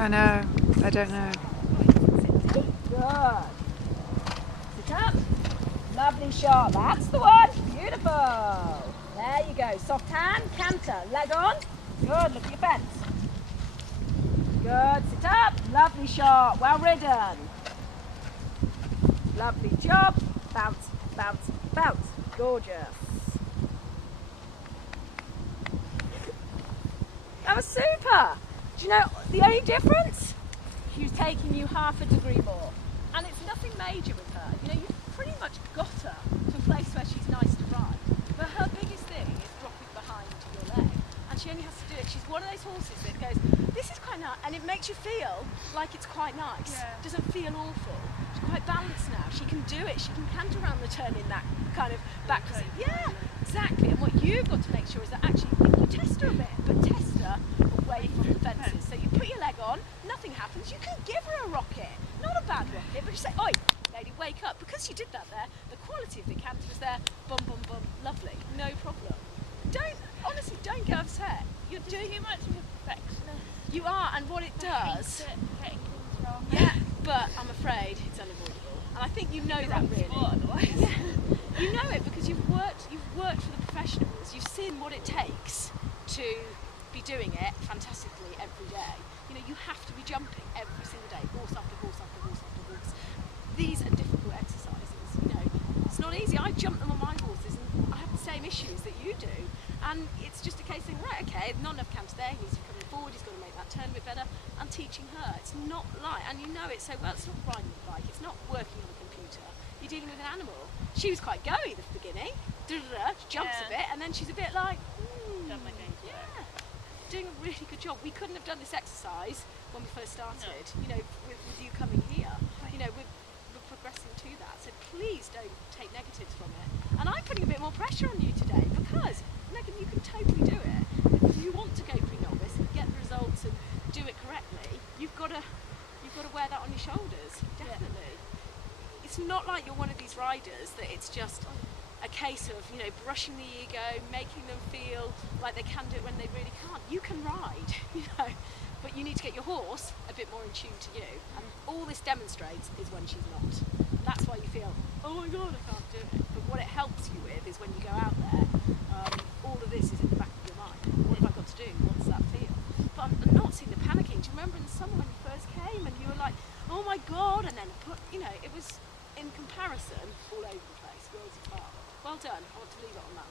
I know. I don't know. Good. Sit up. Lovely shot. That's the one. Beautiful. There you go. Soft hand, canter, leg on. Good. Look at your fence. Good. Sit up. Lovely shot. Well ridden. Lovely job. Bounce, bounce, bounce. Gorgeous. That was super. Do you know the only difference? She was taking you half a degree more. And it's nothing major with her. You know, you've pretty much got her to a place where she's nice to ride. But her biggest thing is dropping behind your leg. And she only has to do it. She's one of those horses that goes, this is quite nice. And it makes you feel like it's quite nice. Yeah. Doesn't feel awful. She's quite balanced now. She can do it. She can canter around the turn in that kind of back position. Yeah, exactly. And what you've got to make sure is that actually you test her a bit, but test her away from the fences. So you put your leg on, nothing happens. You can give her a rocket. Not a bad rocket, but you say, oi, lady, wake up. Because you did that there, the quality of the canter was there. Bum, bum, bum. Lovely. No problem. Honestly, don't get upset. You're doing too much of a perfectionist. You are, and what it does. Getting things wrong. Yeah, but I'm afraid it's unavoidable. And I think you know that really. Yeah. You know it because you've worked for the professionals. You've seen what it takes to be doing it fantastically every day. You know, you have to be jumping every single day, horse after horse after horse after horse. These are difficult exercises, you know. It's not easy. I jump them on my horses and I have the same issues that you do. And it's just a case of, right, okay, not enough canter there, he needs to be coming forward, he's got to make that turn a bit better. I'm teaching her. It's not like, and you know it so well, it's not riding a bike, it's not working on a computer. You're dealing with an animal. She was quite goey at the beginning, she jumps a bit, and then she's a bit like, yeah, doing a really good job. We couldn't have done this exercise when we first started, you know, with you coming here. You know, we're progressing to that, so please don't take negatives from it. And I'm putting a bit more pressure on you today because, Megan, you can totally do it. If you want to go pre-novice and get the results and do it correctly, you've got to wear that on your shoulders, definitely. Yeah. It's not like you're one of these riders that it's just a case of, you know, brushing the ego, making them feel like they can do it when they really can't. You can ride, you know, but you need to get your horse a bit more in tune to you. And all this demonstrates is when she's not. And that's why you feel, oh my God, I can't do it. But what it helps you with is when you go out there, all of this is in the back of your mind. What have I got to do? What does that feel? But I'm not seeing the panicking. Do you remember in the summer when you first came and you were like, oh my God, and then you know, it was in comparison all over the place, worlds apart. Well done. I want to leave it on that.